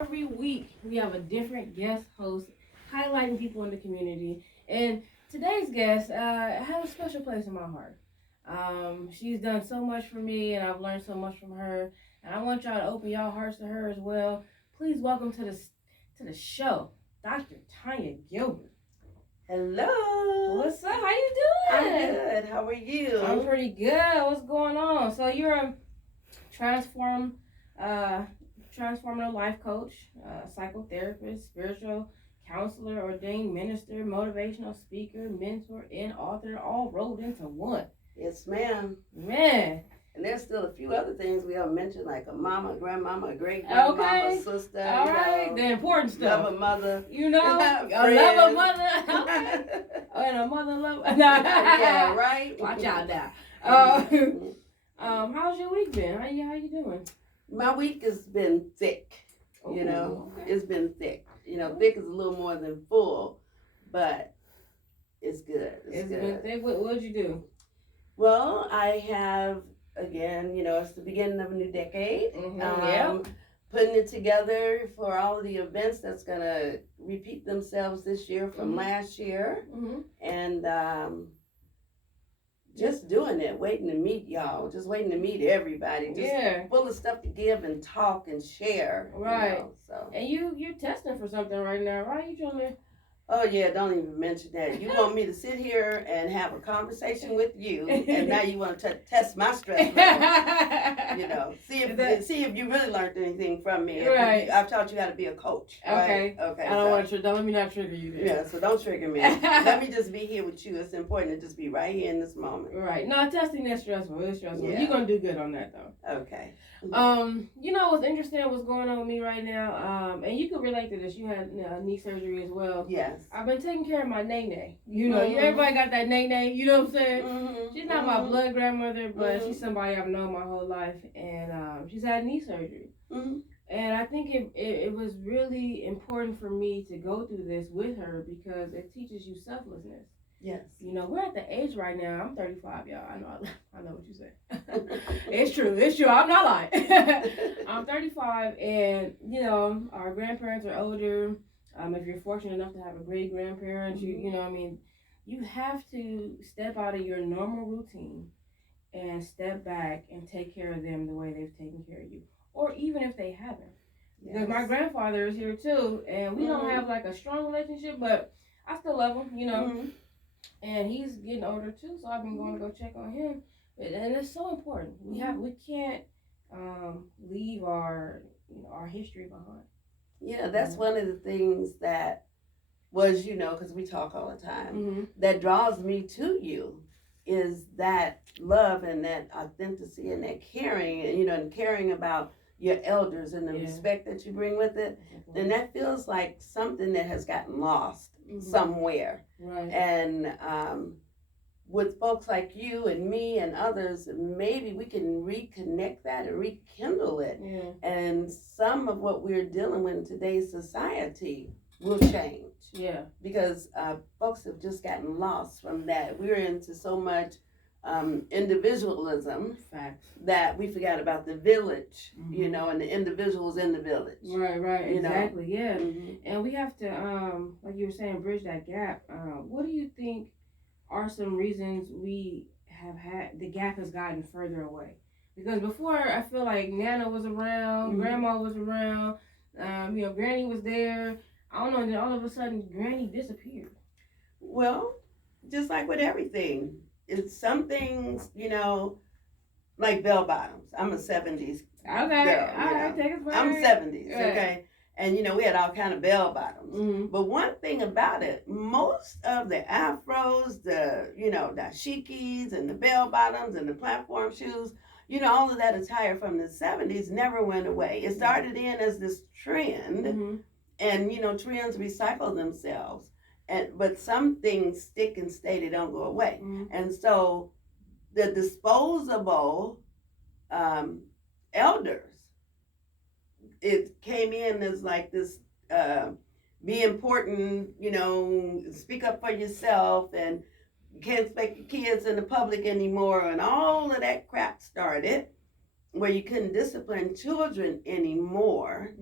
Every week we have a different guest host highlighting people in the community. And today's guest has a special place in my heart. She's done so much for me, and I've learned so much from her. And I want y'all to open y'all hearts to her as well. Please welcome to the show, Dr. Tanya Gilbert. Hello. What's up? How you I'm doing? good. How are you? I'm pretty good. What's going on? So you're a transform uh transformative life coach, psychotherapist, spiritual counselor, ordained minister, motivational speaker, mentor, and author, all rolled into one. Yes, ma'am. Man. And there's still a few other things we haven't mentioned, like a mama, grandmama, great grandmama, Okay. sister. All right. The important stuff. Love a mother. You know, a love a mother. And a mother love. Yeah, right. Watch out now. How's your week been? How you doing? My week has been thick. Okay. It's been thick. Thick is a little more than full, but it's good. It's good. Been thick. What'd you do? Well, I have, again, it's the beginning of a new decade. Putting it together for all of the events that's going to repeat themselves this year from last year. And just doing it, waiting to meet y'all, just waiting to meet everybody. Just full of stuff to give and talk and share. Right. So. And you're testing for something right now, right? You trying to... Oh, yeah, don't even mention that. You want me to sit here and have a conversation with you, and now you want to test my stress level. See if you really learned anything from me. Right. I've taught you how to be a coach. Okay. Right? Okay. I don't want to. Don't let me not trigger you. Then. Yeah, so don't trigger me. Let me just be here with you. It's important to just be right here in this moment. Right. No, testing is stressful. It's stressful. Yeah. You're going to do good on that, though. Okay. What's interesting, what's going on with me right now, and you can relate to this. You had knee surgery as well. Yes. I've been taking care of my nay-nay. Everybody got that nay-nay, you know what I'm saying? She's not my blood grandmother, but she's somebody I've known my whole life, and she's had knee surgery. And I think it was really important for me to go through this with her because it teaches you selflessness. Yes. We're at the age right now. I'm 35, y'all. I know what you said. It's true. I'm not lying. I'm 35, and our grandparents are older. If you're fortunate enough to have a great grandparent, you have to step out of your normal routine and step back and take care of them the way they've taken care of you, or even if they haven't. Yes. Because my grandfather is here too, and we don't have like a strong relationship, but I still love him, And he's getting older too, so I've been going to go check on him. And it's so important. We can't leave our history behind. Yeah, that's one of the things that was, because we talk all the time, that draws me to you is that love and that authenticity and that caring, and caring about your elders and the respect that you bring with it. Then that feels like something that has gotten lost somewhere. Right. And with folks like you and me and others, maybe we can reconnect that and rekindle it. Yeah. And some of what we're dealing with in today's society will change. Yeah. Because folks have just gotten lost from that. We're into so much individualism. Facts. That we forgot about the village, and the individuals in the village. Right, exactly, yeah. And we have to, like you were saying, bridge that gap. What do you think are some reasons we have had, the gap has gotten further away? Because before, I feel like Nana was around, Grandma was around, Granny was there. I don't know, and then all of a sudden, Granny disappeared. Well, just like with everything. It's some things, like bell bottoms. I'm a 70s girl. Take it I'm 70s, okay? And, we had all kind of bell bottoms. But one thing about it, most of the afros, the dashikis and the bell bottoms and the platform shoes, all of that attire from the 70s never went away. It started in as this trend, and, trends recycle themselves. But some things stick and stay, they don't go away. And so the disposable elders, it came in as like this be important, speak up for yourself, and you can't expect your kids in the public anymore, and all of that crap started where you couldn't discipline children anymore.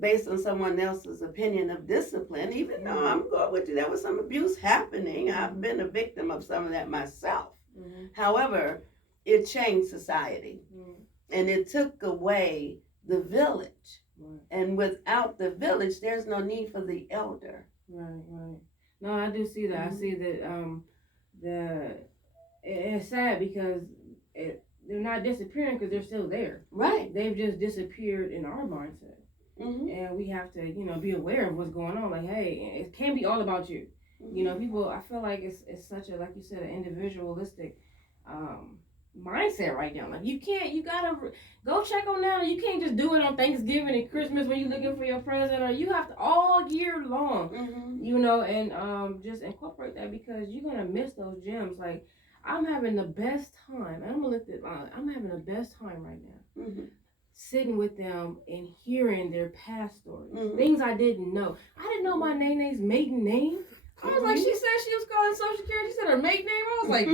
based on someone else's opinion of discipline, even though I'm going with you, there was some abuse happening. I've been a victim of some of that myself. Mm-hmm. However, it changed society, and it took away the village. Right. And without the village, there's no need for the elder. Right, right. No, I do see that. I see that it's sad because they're not disappearing because they're still there. Right. They've just disappeared in our mindset. Mm-hmm. And we have to, be aware of what's going on. Like, hey, it can't be all about you. Mm-hmm. People, I feel like it's such a, like you said, an individualistic mindset right now. Like, you gotta go check on that. You can't just do it on Thanksgiving and Christmas when you're looking for your present, or you have to all year long, and just incorporate that, because you're gonna miss those gems. Like, I'm having the best time, and I'm having the best time right now. Mm-hmm. Sitting with them and hearing their past stories, things I didn't know. I didn't know my Nene's maiden name. I was like, she said she was calling Social Security. She said her maiden name. I was like,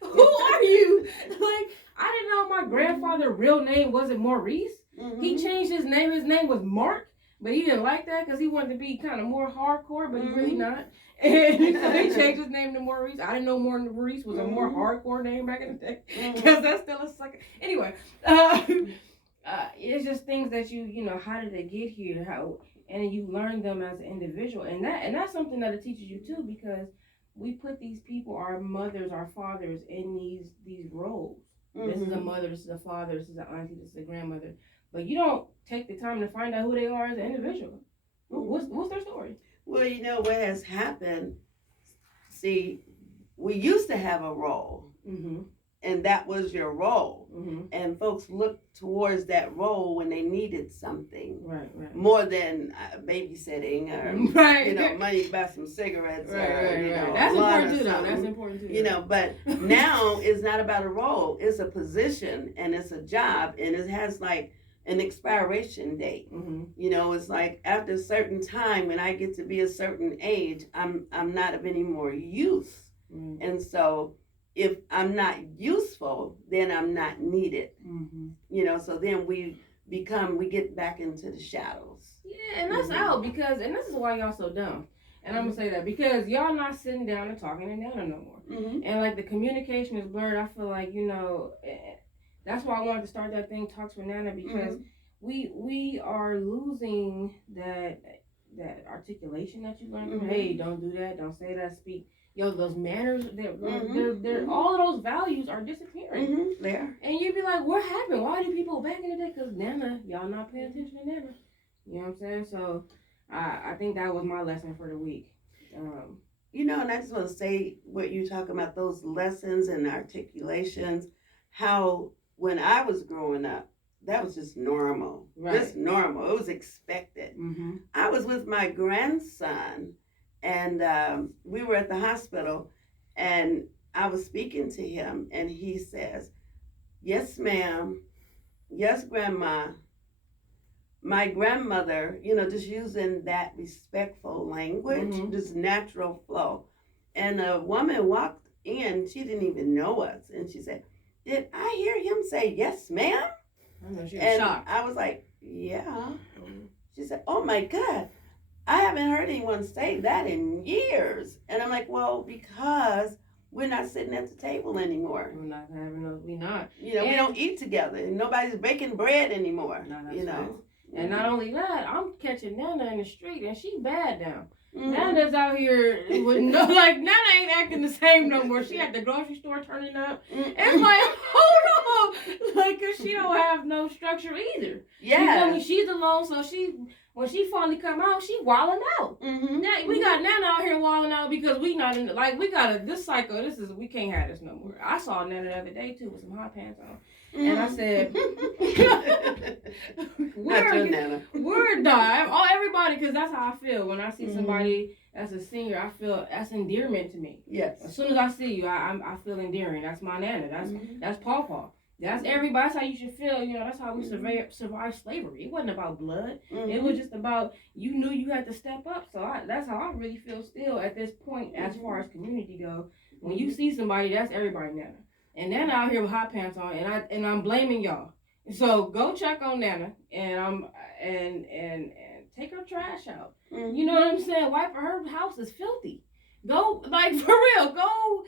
who are you? Like, I didn't know my grandfather's real name wasn't Maurice. Mm-hmm. He changed his name. His name was Mark, but he didn't like that because he wanted to be kind of more hardcore, but he's really not. And so he changed his name to Maurice. I didn't know Maurice was a more hardcore name back in the day, because that's still a sucker. Anyway, it's just things that how did they get here? And you learn them as an individual, and that's something that it teaches you too, because we put these people, our mothers, our fathers, in these roles. Mm-hmm. This is a mother, this is a father, this is an auntie, this is a grandmother, but you don't take the time to find out who they are as an individual. What's their story? Well, what has happened, see, we used to have a role, and that was your role. Mm-hmm. And folks looked towards that role when they needed something. Right. More than babysitting or, money to buy some cigarettes. Right. That's important too, though. That's important too. But now it's not about a role. It's a position, and it's a job, and it has like an expiration date. Mm-hmm. It's like after a certain time, when I get to be a certain age, I'm not of any more use. Mm-hmm. And so if I'm not useful, then I'm not needed. Mm-hmm. So then we get back into the shadows. Yeah, and that's out, because, and this is why y'all so dumb. And I'm gonna say that because y'all not sitting down and talking to Nana no more. Mm-hmm. And like the communication is blurred. I feel like, that's why I wanted to start that thing, Talks with Nana, because we are losing that articulation that you learned from, hey, don't do that, don't say that, speak. Those manners, they're all of those values are disappearing. Mm-hmm. They are. And you'd be like, what happened? Why do people back in the day? Because Nana, y'all not paying attention to Nana. You know what I'm saying? So I think that was my lesson for the week. And I just want to say what you talk about, those lessons and articulations, how when I was growing up, that was just normal. Right. Just normal. It was expected. Mm-hmm. I was with my grandson, and we were at the hospital, and I was speaking to him, and he says, yes, ma'am. Yes, grandma. My grandmother, just using that respectful language, just natural flow. And a woman walked in, she didn't even know us, and she said, did I hear him say, yes, ma'am? She was shocked. I was like, yeah. She said, oh my God, I haven't heard anyone say that in years. And I'm like, well, because we're not sitting at the table anymore. We're not having those, we not. We don't eat together. Nobody's baking bread anymore. No, that's right. And not only that, I'm catching Nana in the street, and she bad now. Mm-hmm. Nana's out here with Nana ain't acting the same no more. She at the grocery store turning up. Mm-hmm. It's like, hold on, like, cause she don't have no structure either. Yeah, she's alone, so when she finally come out, she wilding out. Mm-hmm. Now, we got Nana out here wilding out because we not in we got this cycle. We can't have this no more. I saw Nana the other day too with some hot pants on. And I said, word dive. Everybody, because that's how I feel when I see somebody that's a senior. I feel that's endearment to me. Yes. As soon as I see you, I feel endearing. That's my Nana. That's Pawpaw. That's everybody. That's how you should feel. That's how we survived slavery. It wasn't about blood. Mm-hmm. It was just about you knew you had to step up. So that's how I really feel still at this point as far as community go. When you see somebody, that's everybody Nana. And Nana out here with hot pants on, and I'm blaming y'all. So go check on Nana and take her trash out. Mm-hmm. You know what I'm saying? Wipe her house is filthy. Go, like, for real, go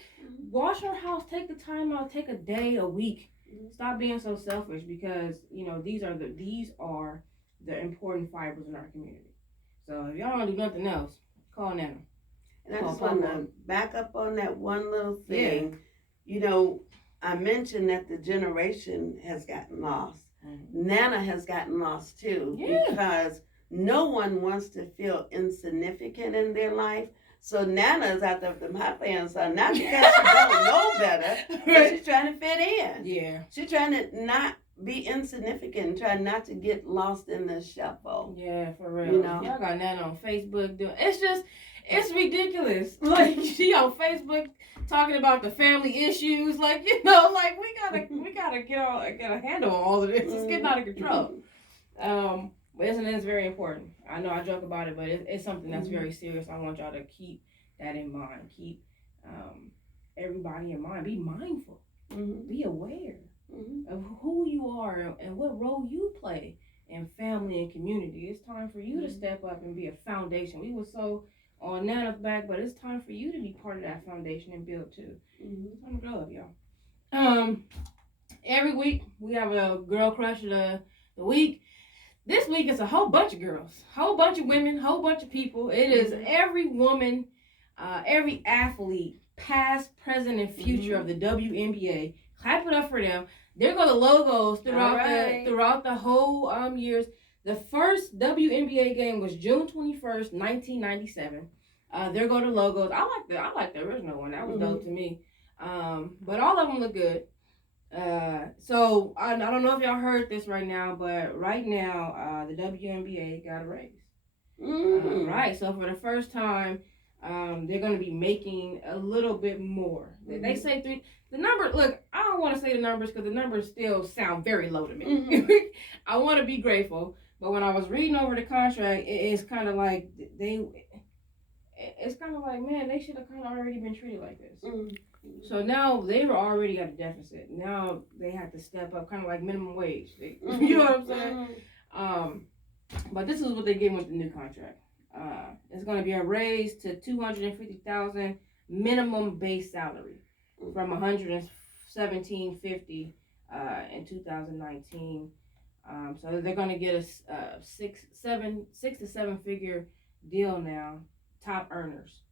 wash her house. Take the time out. Take a day, a week. Stop being so selfish, because you know these are the important fibers in our community. So if y'all don't do nothing else, call Nana. And I just want to back up on that one little thing. Yeah. You know, I mentioned that the generation has gotten lost. Mm-hmm. Nana has gotten lost too, because no one wants to feel insignificant in their life. So Nana's out there with them hot pants on, not because she don't know better, but she's trying to fit in. Yeah. She's trying to not be insignificant, trying not to get lost in the shuffle. Yeah, for real. You know? Y'all got Nana on Facebook doing, it's ridiculous. Like, she on Facebook talking about the family issues. Like, you know, like we gotta get a handle on all of this. It's getting out of control. But it's very important. I know I joke about it, but it's something that's very serious. I want y'all to keep that in mind. Keep everybody in mind. Be mindful. Mm-hmm. Be aware of who you are and what role you play in family and community. It's time for you to step up and be a foundation. We were so on Nana's back, but it's time for you to be part of that foundation and build too. It's time to grow up, y'all. Every week we have a girl crush of the week. This week it's a whole bunch of girls, whole bunch of women, whole bunch of people. It is every woman, every athlete, past, present, and future of the WNBA. Clap it up for them. They're going to logos throughout the whole years. The first WNBA game was June 21st, 1997. They're going to logos. I like the original one. That was dope to me. But all of them look good. So I don't know if y'all heard this right now, but right now the WNBA got a raise. Right. So for the first time, they're going to be making a little bit more. They say the number. Look, I don't want to say the numbers because the numbers still sound very low to me. I want to be grateful, but when I was reading over the contract, it's kind of like it's kind of like, man, they should have kind of already been treated like this. So now they were already at a deficit. Now they have to step up, kind of like minimum wage. You know what I'm saying? But this is what they give with the new contract. It's going to be a raise to $250,000 minimum base salary from $117.50 in 2019. So they're going to get a six to seven figure deal now. Top earners.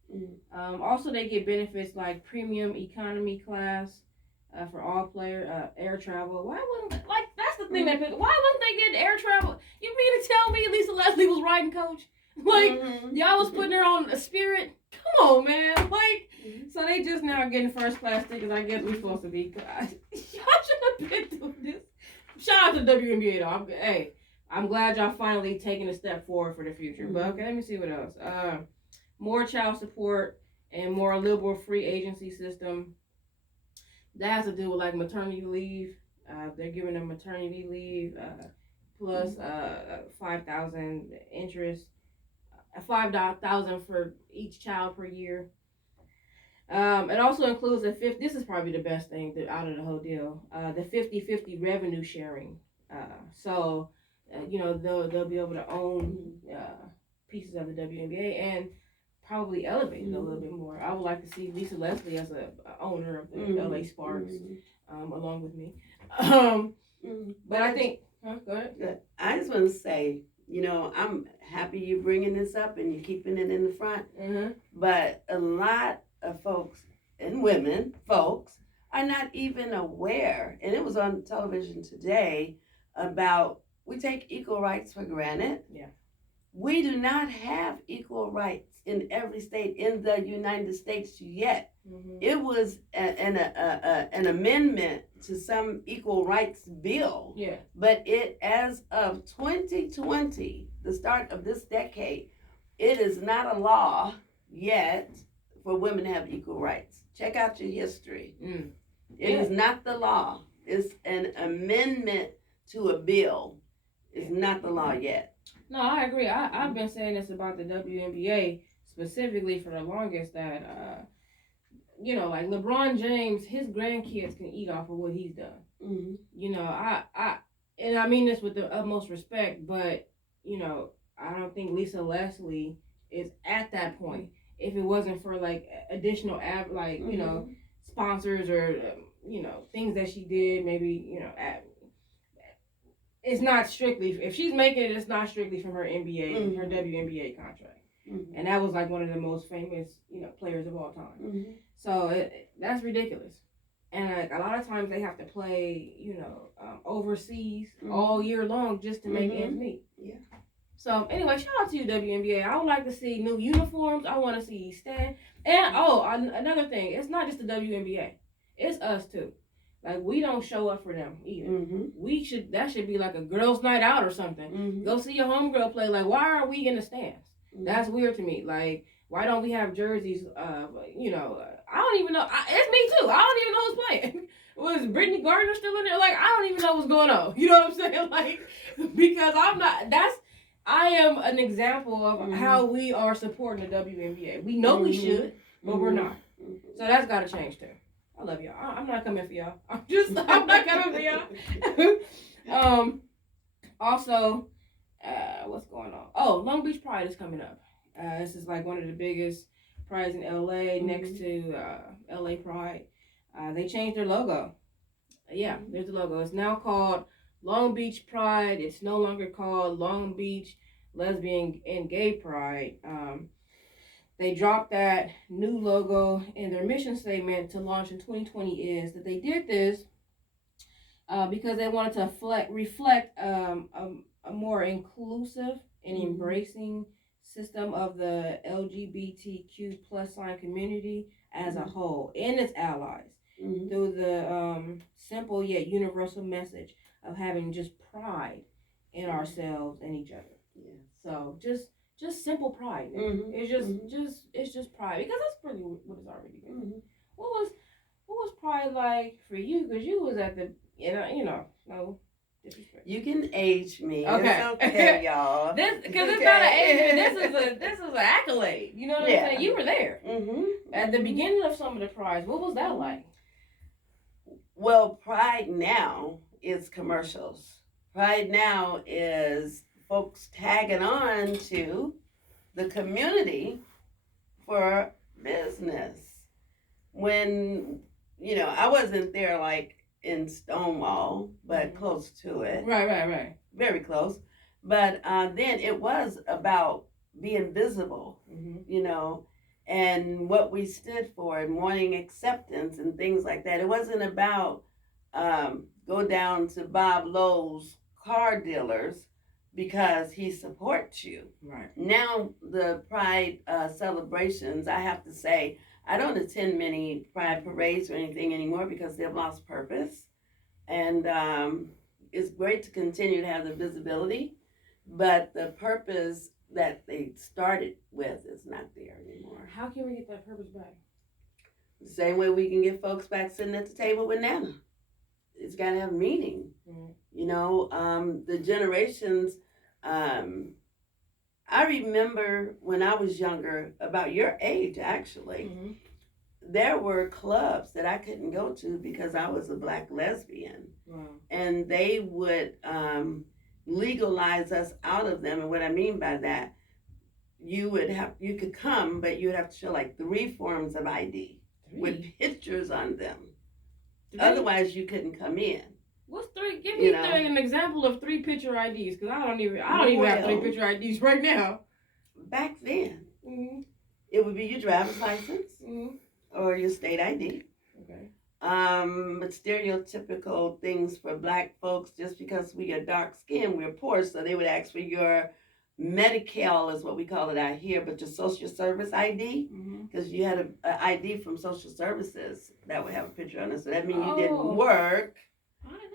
Also, they get benefits like premium economy class for all player air travel. Why wouldn't that's the thing why wouldn't they get air travel? You mean to tell me Lisa Leslie was riding coach? Y'all was putting her on a Spirit? Come on, man. So they just now getting first class tickets. I guess we're supposed to be. Y'all should have been doing this. Shout out to the WNBA though. I'm glad y'all finally taking a step forward for the future. But okay, let me see what else. More child support and more liberal free agency system. That has to do with like maternity leave. They're giving them maternity leave plus 5,000 interest, 5,000 for each child per year. It also includes this is probably the best thing out of the whole deal. The 50-50 revenue sharing. So they'll be able to own pieces of the WNBA and probably elevate it a little bit more. I would like to see Lisa Leslie as a owner of the LA Sparks, along with me. But I think, go ahead. I just want to say, I'm happy you're bringing this up and you're keeping it in the front. But a lot of folks and folks are not even aware, and it was on television today, about we take equal rights for granted. Yeah. We do not have equal rights in every state in the United States yet. It was an amendment to some equal rights bill. Yeah. But as of 2020, the start of this decade, it is not a law yet for women to have equal rights. Check out your history. It is not the law. It's an amendment to a bill. It's not the law yet. No, I agree. I've been saying this about the WNBA specifically for the longest that, like LeBron James, his grandkids can eat off of what he's done. and I mean this with the utmost respect, but I don't think Lisa Leslie is at that point. If it wasn't for like additional sponsors or things that she did, maybe it's not strictly if she's making it. It's not strictly from her NBA, her WNBA contract, and that was like one of the most famous players of all time. So that's ridiculous. And like, a lot of times they have to play, overseas all year long just to make ends meet. Yeah. So anyway, shout out to you, WNBA. I would like to see new uniforms. I want to see stand. And another thing, it's not just the WNBA. It's us too. Like, we don't show up for them either. That should be like a girls' night out or something. Go see your homegirl play. Like, why aren't we in the stands? That's weird to me. Like, why don't we have jerseys? I don't even know. It's me too. I don't even know who's playing. Was Brittany Gardner still in there? Like, I don't even know what's going on. You know what I'm saying? Like, because I am an example of how we are supporting the WNBA. We know we should, but we're not. So that's got to change too. I love y'all. I'm not coming for y'all. I'm not coming for y'all. Also, what's going on? Oh, Long Beach Pride is coming up. This is like one of the biggest prides in LA next to LA Pride. They changed their logo. Yeah, there's the logo. It's now called Long Beach Pride. It's no longer called Long Beach Lesbian and Gay Pride. They dropped that new logo, and their mission statement to launch in 2020 is that they did this because they wanted to reflect a more inclusive and embracing system of the LGBTQ plus sign community as a whole and its allies through the simple yet universal message of having just pride in ourselves and each other. Yeah. So just simple pride. It's just pride, because that's pretty what it's already been. What was pride like for you? Because you was at the no disrespect. You can age me. Okay. It's okay, y'all. Because it's not an age. This is an accolade. You know what I'm saying? You were there at the beginning of some of the prides. What was that like? Well, Pride now is commercials. Pride now is folks tagging on to the community for business. When, I wasn't there like in Stonewall, but close to it. Right. Very close. But then it was about being visible, and what we stood for and wanting acceptance and things like that. It wasn't about go down to Bob Lowe's car dealers because he supports you. Right. Now the Pride celebrations, I have to say, I don't attend many Pride parades or anything anymore because they've lost purpose. And it's great to continue to have the visibility, but the purpose that they started with is not there anymore. How can we get that purpose back? The same way we can get folks back sitting at the table with Nana. It's got to have meaning. The generations, I remember when I was younger, about your age actually, there were clubs that I couldn't go to because I was a Black lesbian. Wow. And they would legalize us out of them. And what I mean by that, you could come, but you would have to show like 3 forms of ID with pictures on them. 3? Otherwise, you couldn't come in. What's 3? Give me an example of 3 picture IDs, because I don't even have 3 picture IDs right now. Back then, it would be your driver's license or your state ID. Okay. But stereotypical things for Black folks, just because we are dark skinned, we're poor, so they would ask for your Medi-Cal is what we call it out here, but your social service ID, because you had an ID from social services that would have a picture on it, so that means you didn't work,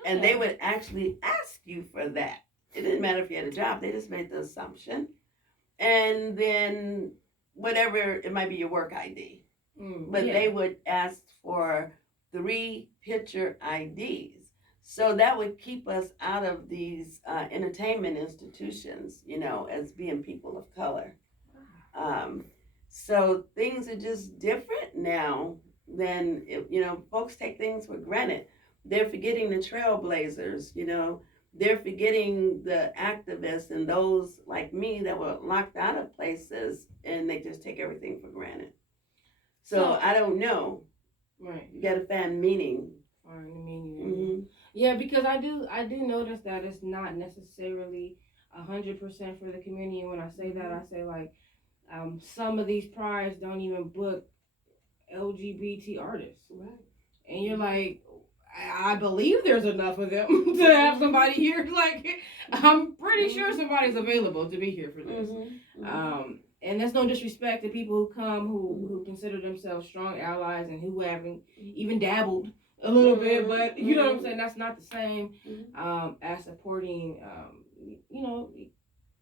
and they would actually ask you for that. It didn't matter if you had a job, they just made the assumption. And then whatever, it might be your work ID, but they would ask for 3 picture IDs. So that would keep us out of these entertainment institutions, as being people of color. So things are just different now than, folks take things for granted. They're forgetting the trailblazers, they're forgetting the activists and those like me that were locked out of places, and they just take everything for granted. So I don't know. Right. You gotta find meaning. Find the meaning. Yeah, because I do notice that it's not necessarily 100% for the community. When I say that, I say like some of these prides don't even book LGBT artists. Right. And you're like, I believe there's enough of them to have somebody here. Like, I'm pretty sure somebody's available to be here for this. And that's no disrespect to people who come who consider themselves strong allies and who haven't even dabbled a little bit, but you know what I'm saying? That's not the same as supporting,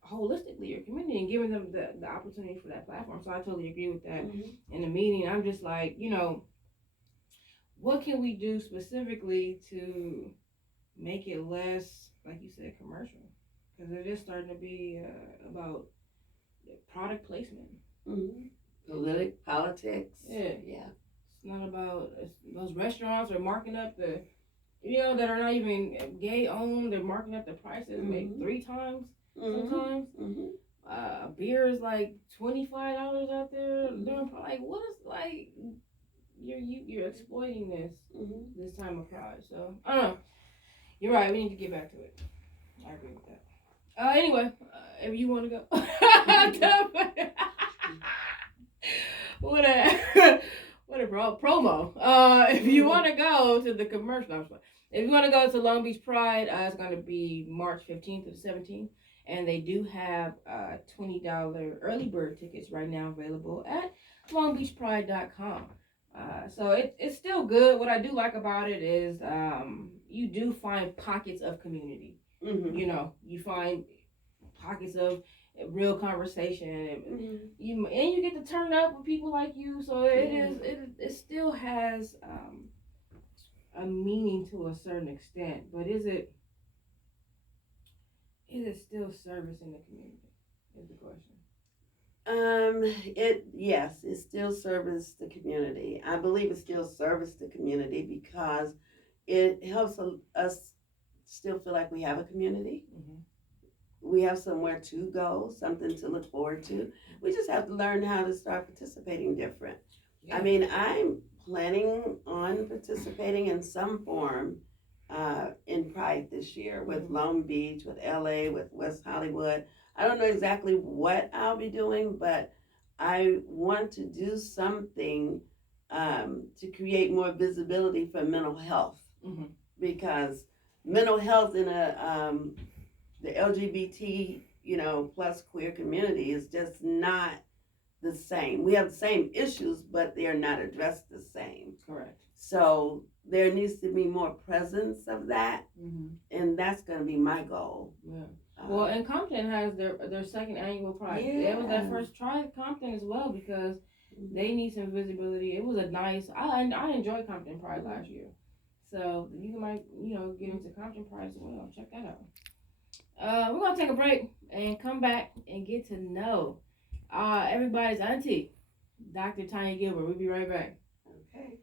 holistically your community and giving them the opportunity for that platform. So I totally agree with that. In the meeting, I'm just like, what can we do specifically to make it less, like you said, commercial? Because it is starting to be about product placement. Politics. Yeah. It's not about those restaurants are marking up the, that are not even gay owned. They're marking up the prices maybe 3 times sometimes. Beer is like $25 out there. Like, what is like? You're exploiting this time of pride. So I don't know. You're right. We need to get back to it. I agree with that. Anyway, if you want to go, what a promo. If you want to go to the commercial, if you want to go to Long Beach Pride, it's going to be March 15th to the 17th, and they do have $20 early bird tickets right now available at longbeachpride.com. So it's still good. What I do like about it is you do find pockets of community. You find pockets of real conversation. You get to turn up with people like you. So it still has a meaning to a certain extent. But is it still service in the community? Is the question. Yes, it still serves the community. I believe it still serves the community because it helps us still feel like we have a community. We have somewhere to go, something to look forward to. We just have to learn how to start participating different. Yeah. I mean, I'm planning on participating in some form in Pride this year with Long Beach, with LA, with West Hollywood. I don't know exactly what I'll be doing, but I want to do something to create more visibility for mental health, because mental health in the LGBT, plus queer community is just not the same. We have the same issues, but they are not addressed the same. Correct. So there needs to be more presence of that, and that's going to be my goal. Yeah. Well, and Compton has their second annual Pride. Yeah. It was their first try at Compton as well because they need some visibility. It was a nice. I enjoyed Compton Pride last year, so you might get into Compton Pride as well. Check that out. We're gonna take a break and come back and get to know everybody's auntie, Dr. Tanya Gilbert. We'll be right back. Okay.